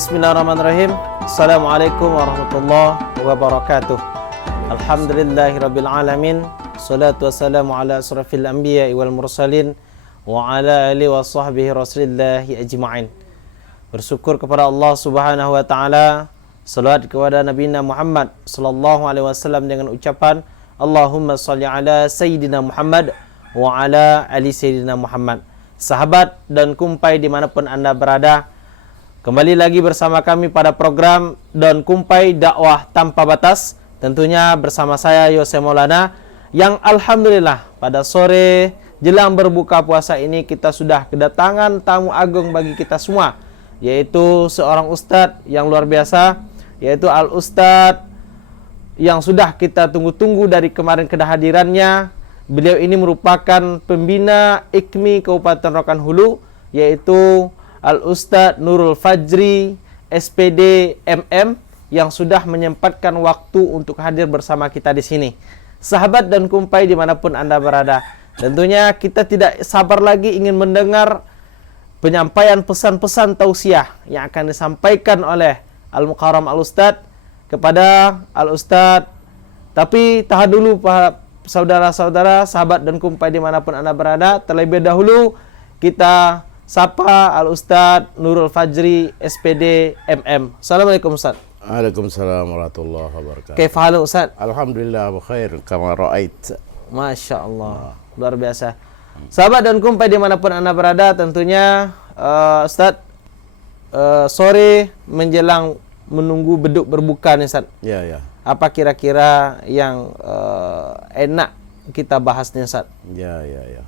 Bismillahirrahmanirrahim. Assalamualaikum warahmatullahi wabarakatuh. Alhamdulillahirabbil alamin. Salatu wassalamu ala asrafil anbiya'i wal mursalin wa ala alihi wa sahbihi rasulillahi ajma'in. Bersyukur kepada Allah Subhanahu wa taala, salawat kepada Nabi Muhammad sallallahu alaihi wasallam dengan ucapan Allahumma shalli ala sayyidina Muhammad wa ala ali sayyidina Muhammad. Sahabat dan kumpai dimanapun Anda berada, kembali lagi bersama kami pada program Daun Kumpai Dakwah Tanpa Batas. Tentunya bersama saya Yose Maulana, yang alhamdulillah pada sore jelang berbuka puasa ini kita sudah kedatangan tamu agung bagi kita semua, yaitu seorang ustadz yang luar biasa, yaitu Al-Ustadz yang sudah kita tunggu-tunggu dari kemarin kehadirannya. Beliau ini merupakan pembina IKMI Kabupaten Rokan Hulu, yaitu Al-Ustadz Nurul Fajri SPD MM, yang sudah menyempatkan waktu untuk hadir bersama kita di sini. Sahabat dan kumpai dimanapun Anda berada, tentunya kita tidak sabar lagi ingin mendengar penyampaian pesan-pesan tausiah yang akan disampaikan oleh Al-Mukarram Al-Ustadz kepada Al-Ustadz. Tapi tahan dulu Pak saudara-saudara, sahabat dan kumpai dimanapun Anda berada. Terlebih dahulu kita sapa Al-Ustadz Nurul Fajri SPD MM. Assalamualaikum Ustaz. Waalaikumsalam warahmatullahi wabarakatuh. Kaifa halu Ustaz? Alhamdulillah bikhair kama ra'ait. Masya Allah, luar biasa. Sahabat dan kumpai dimanapun Anda berada, tentunya Ustaz, sore menjelang menunggu beduk berbuka nih Ustaz. Ya, ya. Apa kira-kira yang enak kita bahas nih Ustaz? Ya, ya, ya.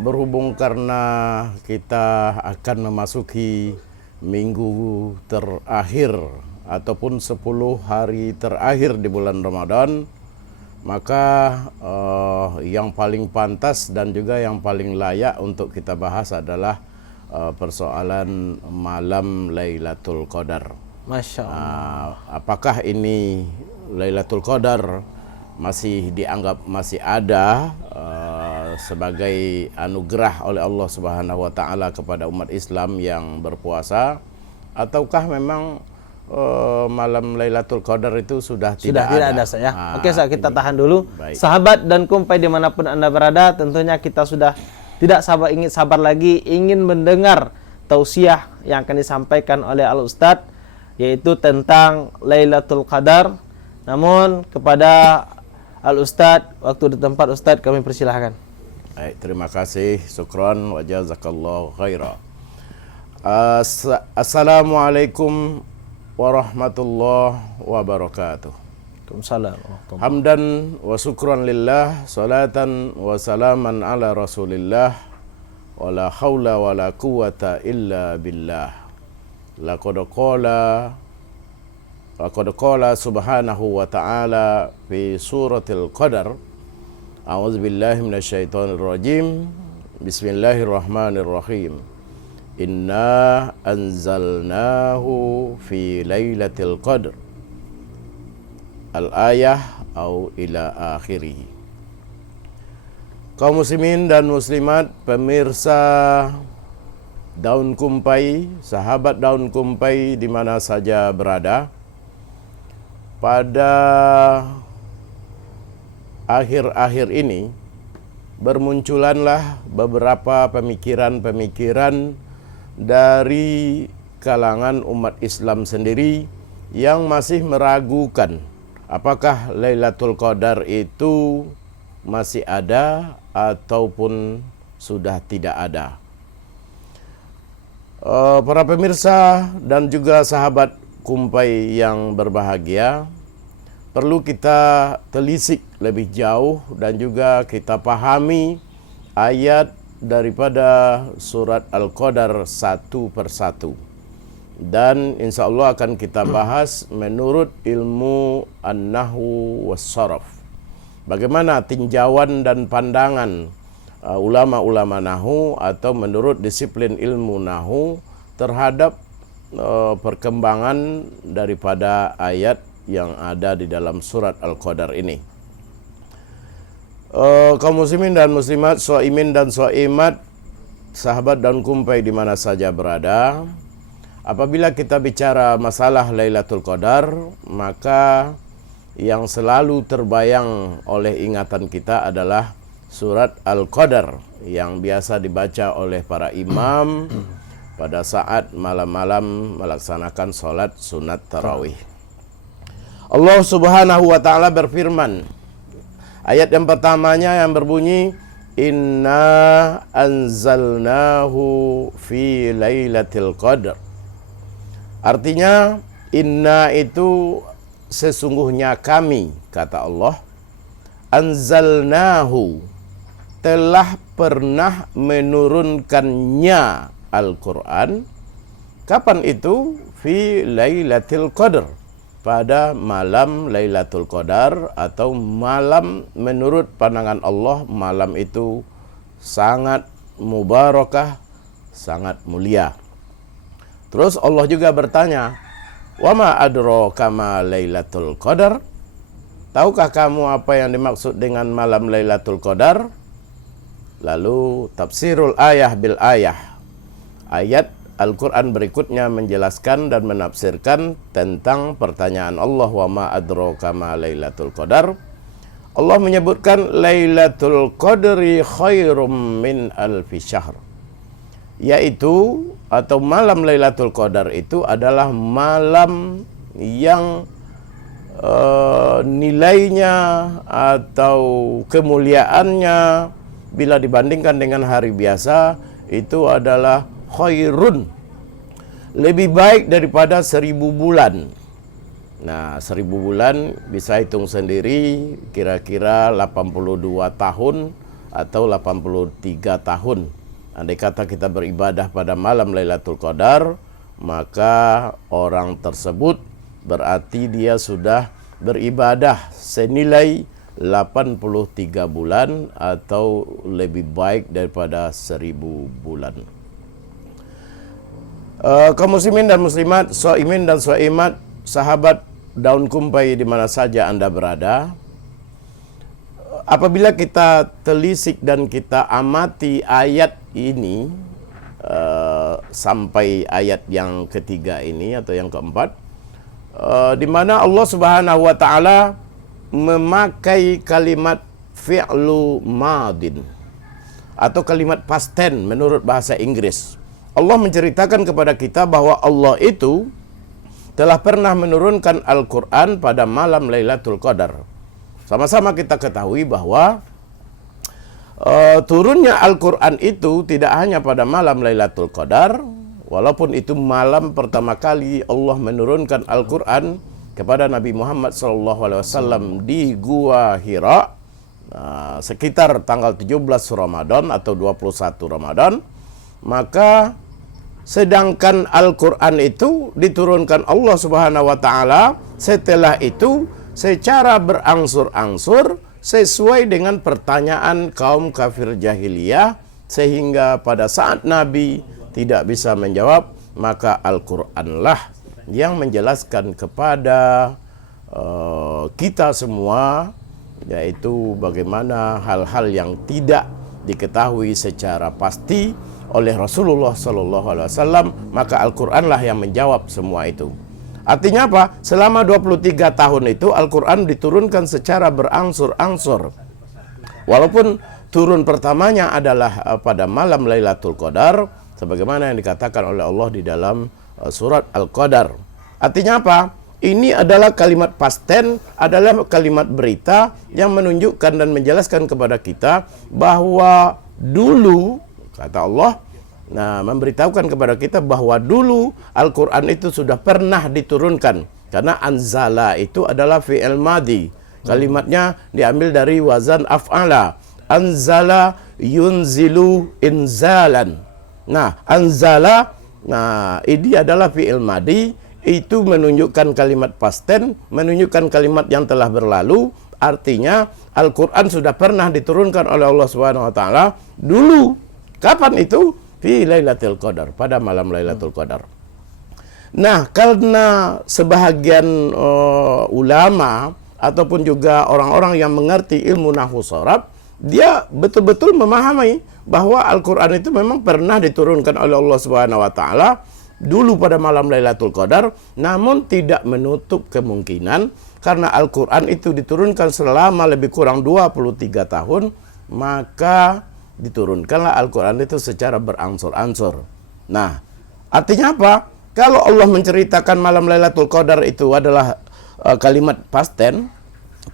Berhubung karena kita akan memasuki minggu terakhir ataupun 10 hari terakhir di bulan Ramadan, maka yang paling pantas dan juga yang paling layak untuk kita bahas adalah persoalan malam Lailatul Qadar. Masya Allah. Apakah ini Lailatul Qadar masih dianggap masih ada sebagai anugerah oleh Allah Subhanahu wa taala kepada umat Islam yang berpuasa, ataukah memang malam Lailatul Qadar itu sudah tidak ada ya? Oke, kita tahan dulu. Baik. Sahabat dan kumpai dimanapun Anda berada, tentunya kita sudah tidak ingin sabar lagi ingin mendengar tausiah yang akan disampaikan oleh Al-Ustadz, yaitu tentang Lailatul Qadar. Namun kepada Al-Ustadz, waktu di tempat Ustadz kami persilahkan. Baik, terima kasih, syukran wa jazakallahu khaira. Assalamualaikum warahmatullahi wabarakatuh. Waalaikumsalam. Hamdan wa syukran lillah, salatan wa salaman ala rasulillah, wa la hawla wa la quwata illa billah. Laqad qala subhanahu wa ta'ala fi suratil Qadar. A'udzu billahi minasyaitonir rajim. Bismillahirrahmanirrahim. Inna anzalnahu fi lailatul qadr. Al-ayah au ila akhirih. Kaum muslimin dan muslimat, pemirsa Daun Kumpai, sahabat Daun Kumpai di mana saja berada, pada akhir-akhir ini bermunculanlah beberapa pemikiran-pemikiran dari kalangan umat Islam sendiri yang masih meragukan apakah Lailatul Qadar itu masih ada ataupun sudah tidak ada. Para pemirsa dan juga sahabat Kumpai yang berbahagia, perlu kita telisik lebih jauh dan juga kita pahami ayat daripada surat Al-Qadar satu persatu. Dan insya Allah akan kita bahas menurut ilmu An-Nahwu was-Sharaf. Bagaimana tinjauan dan pandangan ulama-ulama Nahwu atau menurut disiplin ilmu Nahwu terhadap perkembangan daripada ayat yang ada di dalam surat Al-Qadar ini. Kaum muslimin dan muslimat, shaimin dan shaimat, sahabat dan kumpai di mana saja berada, Apabila kita bicara masalah Lailatul Qadar, maka yang selalu terbayang oleh ingatan kita adalah surat Al-Qadar yang biasa dibaca oleh para imam pada saat malam-malam melaksanakan sholat sunat tarawih. Allah Subhanahu wa taala berfirman, ayat yang pertamanya yang berbunyi, Inna anzalnahu fi lailatul qadar. Artinya, inna itu sesungguhnya kami, kata Allah, anzalnahu, telah pernah menurunkannya Al-Quran. Kapan itu? Fi lailatul qadar, pada malam Lailatul Qadar, atau malam menurut pandangan Allah, malam itu sangat mubarakah, sangat mulia. Terus Allah juga bertanya, wa ma adraka ma Lailatul Qadar? Tahukah kamu apa yang dimaksud dengan malam Lailatul Qadar? Lalu tafsirul ayah bil ayah, ayat Al-Quran berikutnya menjelaskan dan menafsirkan tentang pertanyaan Allah, wa ma adraka ma Lailatul Qadar. Allah menyebutkan Lailatul Qadri khairum min alfi syahr, yaitu atau malam Lailatul Qadar itu adalah malam yang nilainya atau kemuliaannya bila dibandingkan dengan hari biasa itu adalah khairun, lebih baik daripada 1000 bulan. Nah, 1000 bulan bisa hitung sendiri, kira-kira 82 tahun atau 83 tahun. Andai kata kita beribadah pada malam Lailatul Qadar, maka orang tersebut berarti dia sudah beribadah senilai 83 bulan atau lebih baik daripada 1000 bulan. Kaum muslimin dan muslimat, shaimin dan shaimat, sahabat daun kumpai di mana saja Anda berada, apabila kita telisik dan kita amati ayat ini sampai ayat yang ketiga ini atau yang keempat, di mana Allah Subhanahu wa taala memakai kalimat fi'lu madin atau kalimat past tense menurut bahasa Inggris. Allah menceritakan kepada kita bahwa Allah itu telah pernah menurunkan Al-Quran pada malam Lailatul Qadar. Sama-sama kita ketahui bahwa turunnya Al-Quran itu tidak hanya pada malam Lailatul Qadar, walaupun itu malam pertama kali Allah menurunkan Al-Quran kepada Nabi Muhammad SAW di Gua Hira, sekitar tanggal 17 Ramadan atau 21 Ramadan. Maka sedangkan Al-Quran itu diturunkan Allah Subhanahu wa taala setelah itu secara berangsur-angsur sesuai dengan pertanyaan kaum kafir jahiliyah, sehingga pada saat Nabi tidak bisa menjawab, maka Al-Quranlah yang menjelaskan kepada kita semua, yaitu bagaimana hal-hal yang tidak diketahui secara pasti oleh Rasulullah SAW, maka Al-Quranlah yang menjawab semua itu. Artinya apa? Selama 23 tahun itu Al-Quran diturunkan secara berangsur-angsur. Walaupun turun pertamanya adalah pada malam Lailatul Qadar, sebagaimana yang dikatakan oleh Allah di dalam surat Al-Qadar. Artinya apa? Ini adalah kalimat past tense, adalah kalimat berita yang menunjukkan dan menjelaskan kepada kita bahwa dulu, kata Allah, memberitahukan kepada kita bahwa dulu Al-Quran itu sudah pernah diturunkan. Karena anzala itu adalah fi'il madhi. Kalimatnya diambil dari wazan af'ala. Anzala yunzilu inzalan. Nah, anzala, ini adalah fi'il madhi. Itu menunjukkan kalimat past tense, menunjukkan kalimat yang telah berlalu. Artinya Al-Quran sudah pernah diturunkan oleh Allah Subhanahu wa taala dulu. Kapan itu? Fi Lailatul Qadar, pada malam Lailatul Qadar. Nah, karena sebahagian ulama ataupun juga orang-orang yang mengerti ilmu nahwu sharaf, dia betul-betul memahami bahwa Al-Quran itu memang pernah diturunkan oleh Allah Subhanahu wa taala dulu pada malam Lailatul Qadar, namun tidak menutup kemungkinan karena Al-Quran itu diturunkan selama lebih kurang 23 tahun, maka diturunkanlah Al-Quran itu secara berangsur-angsur. Nah, artinya apa? Kalau Allah menceritakan malam Lailatul Qadar itu adalah kalimat past tense,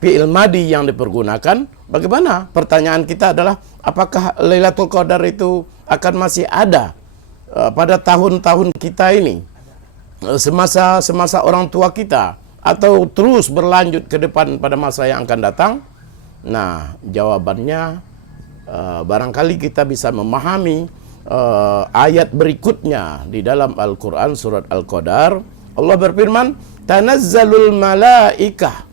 fi'il madi yang dipergunakan, bagaimana? Pertanyaan kita adalah, apakah Lailatul Qadar itu akan masih ada pada tahun-tahun kita ini, semasa orang tua kita, atau terus berlanjut ke depan pada masa yang akan datang? Nah, jawabannya barangkali kita bisa memahami ayat berikutnya di dalam Al-Quran surat Al-Qadar. Allah berfirman, tanazzalul malaikah.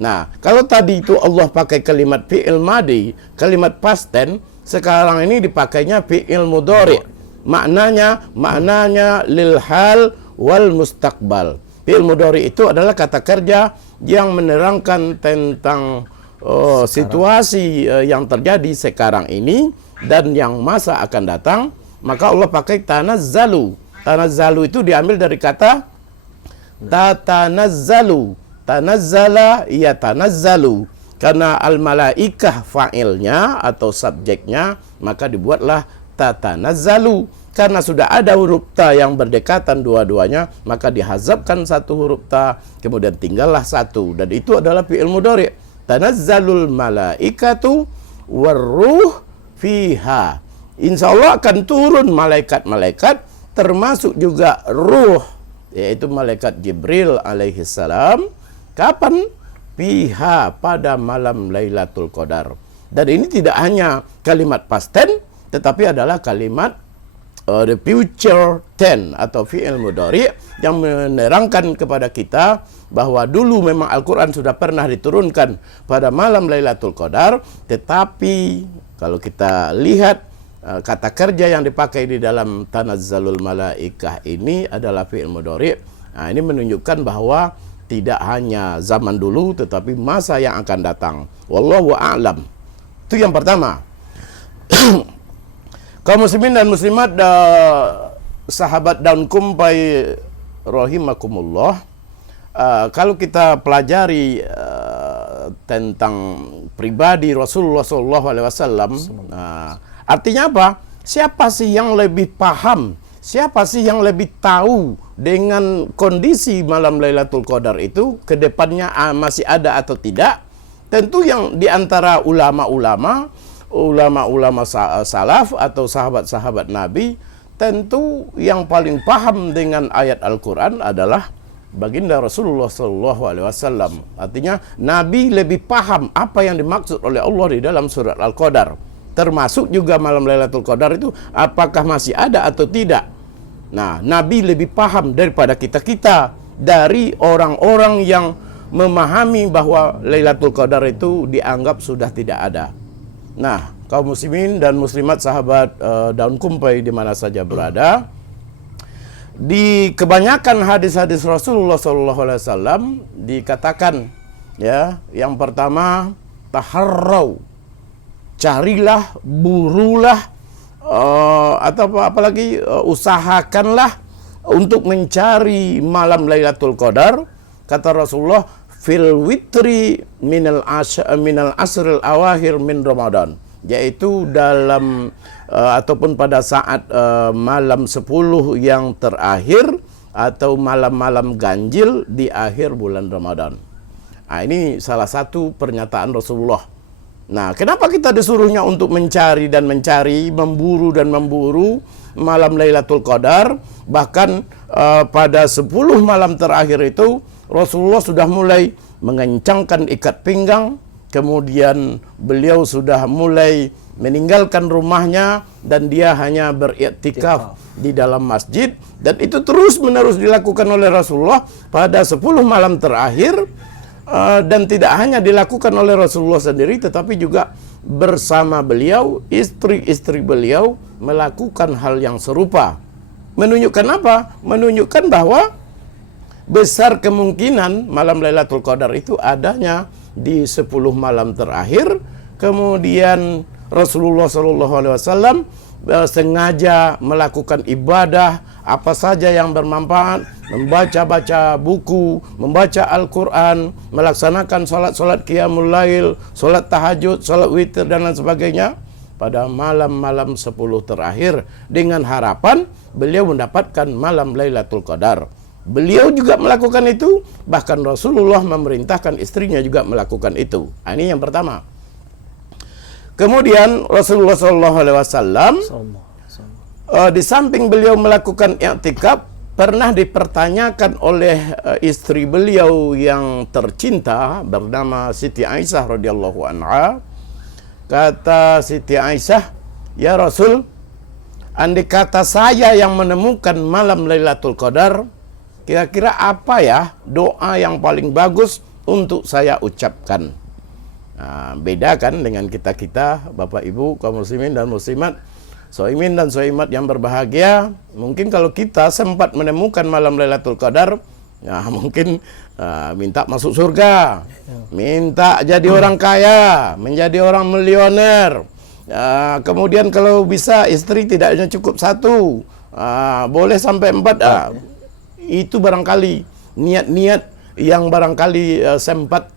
Nah, kalau tadi itu Allah pakai kalimat fi'il madi, kalimat past tense, sekarang ini dipakainya fi'il mudhari. Maknanya lil hal wal mustaqbal. Fi'il mudhari itu adalah kata kerja yang menerangkan tentang situasi yang terjadi sekarang ini dan yang masa akan datang. Maka Allah pakai tanazzalu. Tanazzalu itu diambil dari kata tatanazzalu. Tanazzala ya tanazzalu. Karena al-malaikah fa'ilnya atau subjeknya, maka dibuatlah tatanazzalu. Karena sudah ada huruf ta yang berdekatan dua-duanya, maka dihazabkan satu huruf ta, kemudian tinggallah satu. Dan itu adalah fi'il mudhari. Tanazzalul malaikatu warruh fiha. Insya Allah akan turun malaikat-malaikat, termasuk juga ruh, yaitu malaikat Jibril alaihi salam. Kapan? Fiha, pada malam Lailatul Qadar. Dan ini tidak hanya kalimat past tense, tetapi adalah kalimat the future tense atau fi'il mudhari yang menerangkan kepada kita bahwa dulu memang Al-Quran sudah pernah diturunkan pada malam Lailatul Qadar, tetapi kalau kita lihat kata kerja yang dipakai di dalam tanazzalul malaikah ini adalah fi'il mudhari. Nah, ini menunjukkan bahwa tidak hanya zaman dulu tetapi masa yang akan datang. Wallahu a'lam. Itu yang pertama. Kaum muslimin dan muslimat, sahabat daun kumpai rahimakumullah, kalau kita pelajari tentang pribadi Rasulullah SAW, artinya apa? Siapa sih yang lebih paham? Siapa sih yang lebih tahu dengan kondisi malam Lailatul Qadar itu ke depannya masih ada atau tidak? Tentu yang diantara ulama-ulama salaf atau sahabat-sahabat Nabi, tentu yang paling paham dengan ayat Al-Quran adalah baginda Rasulullah SAW. Artinya Nabi lebih paham apa yang dimaksud oleh Allah di dalam surat Al-Qadar. Termasuk juga malam Lailatul Qadar itu apakah masih ada atau tidak. Nah, Nabi lebih paham daripada kita-kita, dari orang-orang yang memahami bahwa Lailatul Qadar itu dianggap sudah tidak ada. Nah, kaum muslimin dan muslimat sahabat daun kumpai di mana saja berada, di kebanyakan hadis-hadis Rasulullah SAW dikatakan, ya, yang pertama, taharrau, carilah, burulah, atau apalagi usahakanlah untuk mencari malam Lailatul Qadar. Kata Rasulullah, fil witri minal asril awahir min Ramadan, yaitu dalam ataupun pada saat malam 10 yang terakhir atau malam-malam ganjil di akhir bulan Ramadan. Nah, ini salah satu pernyataan Rasulullah. Nah, kenapa kita disuruhnya untuk mencari dan mencari, memburu dan memburu malam Lailatul Qadar? Bahkan pada 10 malam terakhir itu Rasulullah sudah mulai mengencangkan ikat pinggang, kemudian beliau sudah mulai meninggalkan rumahnya dan dia hanya beriktikaf di dalam masjid, dan itu terus menerus dilakukan oleh Rasulullah pada 10 malam terakhir. Dan tidak hanya dilakukan oleh Rasulullah sendiri, tetapi juga bersama beliau, istri-istri beliau melakukan hal yang serupa. Menunjukkan apa? Menunjukkan bahwa besar kemungkinan malam Lailatul Qadar itu adanya di 10 malam terakhir. Kemudian Rasulullah SAW sengaja melakukan ibadah apa saja yang bermanfaat, membaca-baca buku, membaca Al-Quran, melaksanakan solat-solat qiyamul lail, solat tahajud, solat witir dan lain sebagainya pada malam-malam 10 terakhir, dengan harapan beliau mendapatkan malam Lailatul Qadar. Beliau juga melakukan itu, bahkan Rasulullah memerintahkan istrinya juga melakukan itu. Ini yang pertama. Kemudian Rasulullah SAW di samping beliau melakukan i'tikaf, pernah dipertanyakan oleh istri beliau yang tercinta bernama Siti Aisyah radhiyallahu anha. Kata Siti Aisyah, "Ya Rasul, andai kata saya yang menemukan malam Lailatul Qadar, kira-kira apa ya doa yang paling bagus untuk saya ucapkan?" Nah, beda kan dengan kita-kita, Bapak Ibu, kaum muslimin dan muslimat, soimin dan soimat yang berbahagia. Mungkin kalau kita sempat menemukan malam Lailatul Qadar, ya mungkin minta masuk surga, minta jadi orang kaya, menjadi orang milioner. Kemudian kalau bisa istri tidak hanya cukup satu, boleh sampai 4. Itu barangkali niat-niat yang barangkali sempat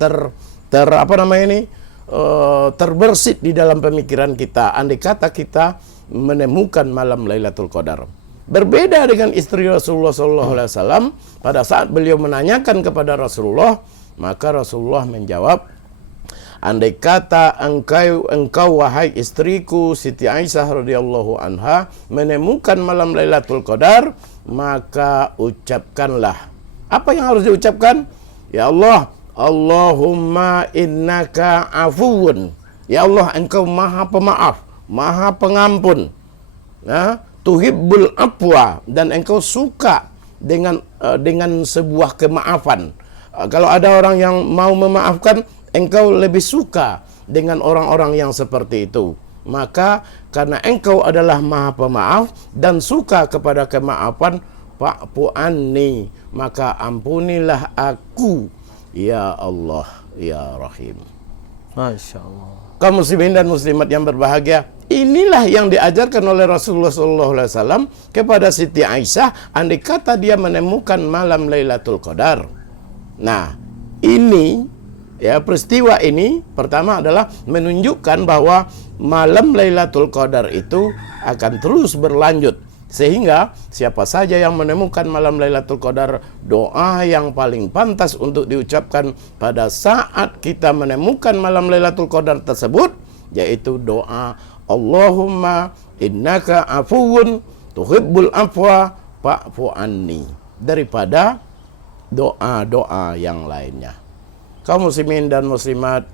terbersit di dalam pemikiran kita. Andai kata kita menemukan malam Lailatul Qadar. Berbeda dengan istri Rasulullah SAW, pada saat beliau menanyakan kepada Rasulullah, maka Rasulullah menjawab, andai kata engkau wahai istriku Siti Aisyah radhiyallahu anha menemukan malam Lailatul Qadar, maka ucapkanlah. Apa yang harus diucapkan? Ya Allah, Allahumma innaka afuwun. Ya Allah, engkau maha pemaaf, maha pengampun. Tuhibbul afwa, dan engkau suka dengan sebuah kemaafan. Kalau ada orang yang mau memaafkan, engkau lebih suka dengan orang-orang yang seperti itu. Maka karena engkau adalah maha pemaaf dan suka kepada kemaafan, fa'fu anni, maka ampunilah aku, ya Allah, ya Rahim. Masya Allah. Kaum muslimin dan muslimat yang berbahagia, inilah yang diajarkan oleh Rasulullah SAW kepada Siti Aisyah andai kata dia menemukan malam Lailatul Qadar. Nah, ini ya, peristiwa ini pertama adalah menunjukkan bahwa malam Lailatul Qadar itu akan terus berlanjut, sehingga siapa saja yang menemukan malam Lailatul Qadar, doa yang paling pantas untuk diucapkan pada saat kita menemukan malam Lailatul Qadar tersebut, yaitu doa Allahumma innaka afuwun tuhibbul afwa fa'fu anni, daripada doa-doa yang lainnya. Kaum muslimin dan muslimat,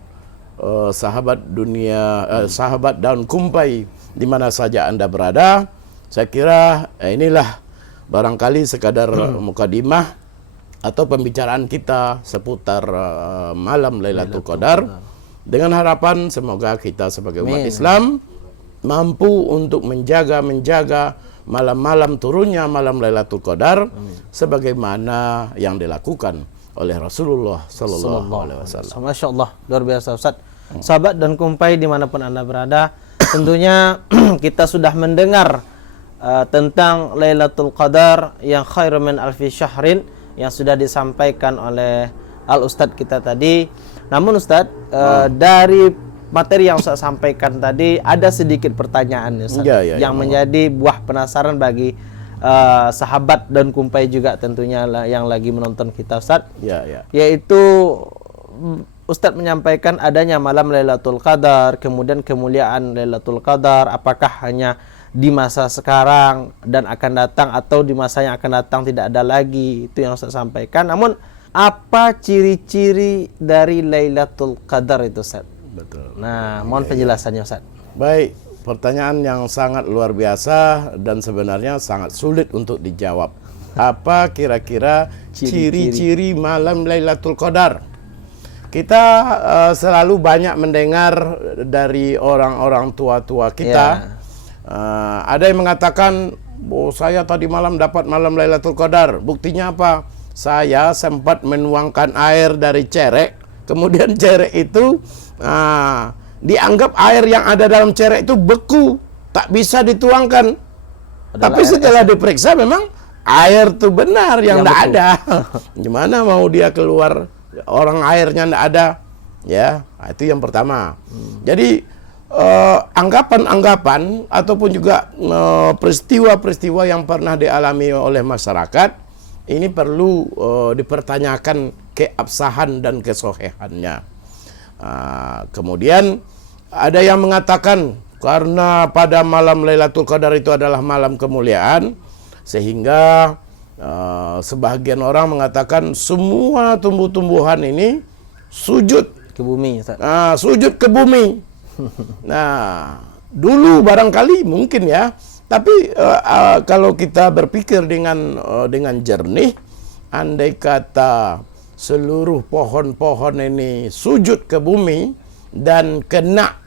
sahabat dunia, sahabat dan kumpai di mana saja Anda berada, saya kira inilah barangkali sekadar mukadimah atau pembicaraan kita seputar malam Lailatul Qadar, dengan harapan semoga kita sebagai umat Islam mampu untuk menjaga malam-malam turunnya malam Lailatul Qadar sebagaimana yang dilakukan oleh Rasulullah Sallallahu Alaihi Wasallam. Masya Allah, luar biasa Ustaz. Sahabat dan kumpai dimanapun Anda berada, tentunya kita sudah mendengar tentang Lailatul Qadar yang khairu min alfi syahrin yang sudah disampaikan oleh Al-Ustadz kita tadi. Namun Ustadz, dari materi yang Ustadz sampaikan tadi ada sedikit pertanyaan Ustadz, yang menjadi buah penasaran bagi sahabat dan kumpai juga tentunya yang lagi menonton kita Ustadz. Yaitu Ustadz menyampaikan adanya malam Lailatul Qadar, kemudian kemuliaan Lailatul Qadar, apakah hanya di masa sekarang dan akan datang atau di masa yang akan datang tidak ada lagi, itu yang Ustaz sampaikan. Namun apa ciri-ciri dari Lailatul Qadar itu Ustaz? Betul. Nah, mohon penjelasannya Ustaz. Baik, pertanyaan yang sangat luar biasa dan sebenarnya sangat sulit untuk dijawab. Apa kira-kira ciri-ciri malam Lailatul Qadar? Kita selalu banyak mendengar dari orang-orang tua-tua kita. Ada yang mengatakan, saya tadi malam dapat malam Lailatul Qadar. Buktinya apa? Saya sempat menuangkan air dari cerek, kemudian cerek itu dianggap air yang ada dalam cerek itu beku, tak bisa dituangkan. Tapi setelah diperiksa memang air tuh benar yang Yang enggak betul. ada. Gimana mau dia keluar orang airnya enggak ada? Ya, itu yang pertama. Jadi anggapan-anggapan ataupun juga peristiwa-peristiwa yang pernah dialami oleh masyarakat ini perlu dipertanyakan keabsahan dan kesohihannya. Kemudian ada yang mengatakan karena pada malam Lailatul Qadar itu adalah malam kemuliaan, sehingga sebagian orang mengatakan semua tumbuh-tumbuhan ini sujud Ke bumi, Ustaz. sujud ke bumi. Nah, dulu barangkali mungkin ya, tapi kalau kita berpikir dengan jernih, andai kata seluruh pohon-pohon ini sujud ke bumi dan kena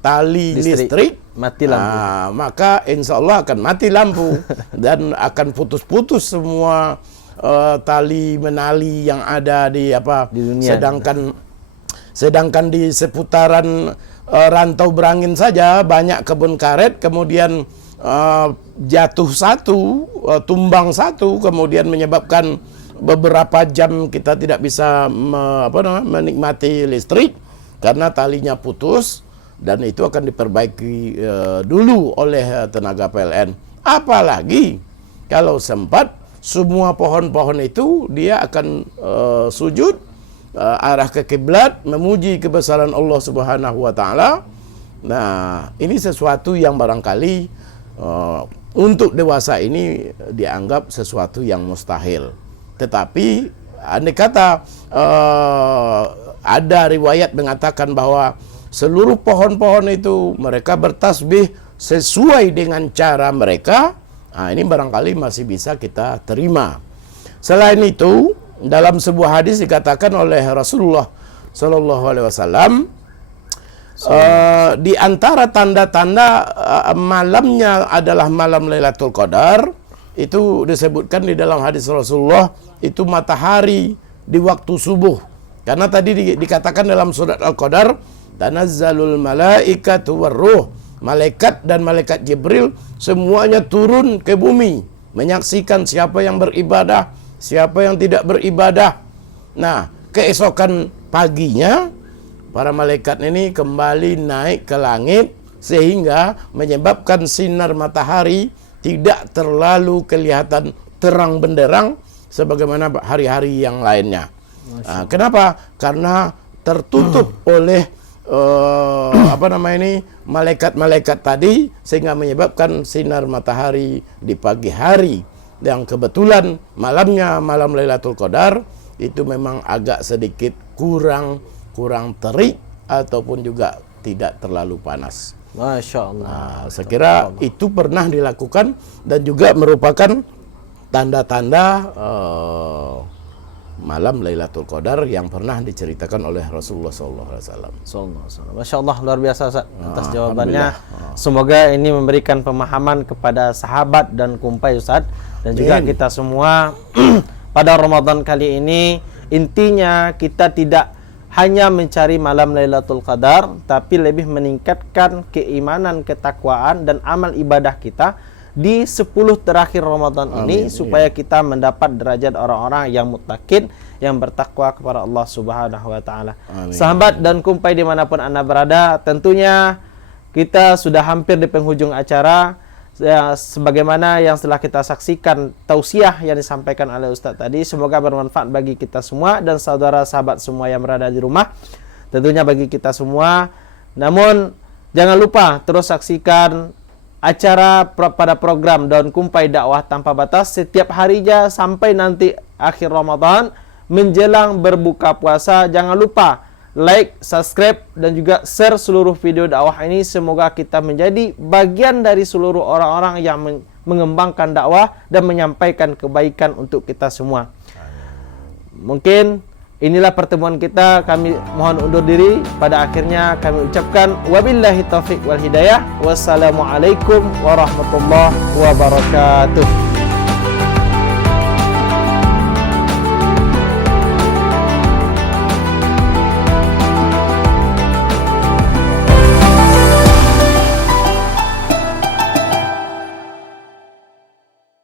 tali listrik, mati lampu. maka insya Allah akan mati lampu dan akan putus-putus semua tali menali yang ada di dunia. Sedangkan di seputaran rantau berangin saja banyak kebun karet, kemudian jatuh satu, tumbang satu, kemudian menyebabkan beberapa jam kita tidak bisa menikmati listrik karena talinya putus, dan itu akan diperbaiki dulu oleh tenaga PLN. Apalagi kalau sempat semua pohon-pohon itu dia akan sujud arah ke kiblat, memuji kebesaran Allah Subhanahu wa taala. Nah, ini sesuatu yang barangkali untuk dewasa ini dianggap sesuatu yang mustahil. Tetapi andai kata ada riwayat mengatakan bahwa seluruh pohon-pohon itu mereka bertasbih sesuai dengan cara mereka, ini barangkali masih bisa kita terima. Selain itu, dalam sebuah hadis dikatakan oleh Rasulullah Sallallahu Alaihi Wasallam, di antara tanda-tanda malamnya adalah malam Lailatul Qadar, itu disebutkan di dalam hadis Rasulullah itu matahari di waktu subuh. Karena tadi dikatakan dalam surat Al-Qadar, tanazzalul malaikatu warruh, malaikat dan malaikat Jibril semuanya turun ke bumi menyaksikan siapa yang beribadah, siapa yang tidak beribadah. Nah, keesokan paginya para malaikat ini kembali naik ke langit sehingga menyebabkan sinar matahari tidak terlalu kelihatan terang benderang sebagaimana hari-hari yang lainnya. Kenapa? Karena tertutup oleh malaikat-malaikat tadi, sehingga menyebabkan sinar matahari di pagi hari yang kebetulan malamnya malam Lailatul Qadar itu memang agak sedikit kurang terik ataupun juga tidak terlalu panas. Masya Allah. Saya kira itu pernah dilakukan dan juga merupakan tanda-tanda malam Lailatul Qadar yang pernah diceritakan oleh Rasulullah SAW. Masya Allah, luar biasa Ustaz atas jawabannya. Semoga ini memberikan pemahaman kepada sahabat dan kumpai Ustaz, dan juga kita semua pada Ramadan kali ini. Intinya kita tidak hanya mencari malam Lailatul Qadar, tapi lebih meningkatkan keimanan, ketakwaan dan amal ibadah kita di 10 terakhir Ramadan ini, supaya kita mendapat derajat orang-orang yang muttaqin, yang bertakwa kepada Allah Subhanahu wa taala. Sahabat dan kumpai dimanapun Anda berada, tentunya kita sudah hampir di penghujung acara. Sebagaimana yang setelah kita saksikan tausiah yang disampaikan oleh Ustadz tadi, semoga bermanfaat bagi kita semua dan saudara sahabat semua yang berada di rumah, tentunya bagi kita semua. Namun jangan lupa terus saksikan acara pada program Daun Kumpai Dakwah Tanpa Batas setiap harinya sampai nanti akhir Ramadan menjelang berbuka puasa. Jangan lupa like, subscribe, dan juga share seluruh video dakwah ini. Semoga kita menjadi bagian dari seluruh orang-orang yang mengembangkan dakwah dan menyampaikan kebaikan untuk kita semua. Mungkin inilah pertemuan kita. Kami mohon undur diri. Pada akhirnya kami ucapkan wabillahi taufiq wal hidayah. Wassalamualaikum warahmatullahi wabarakatuh.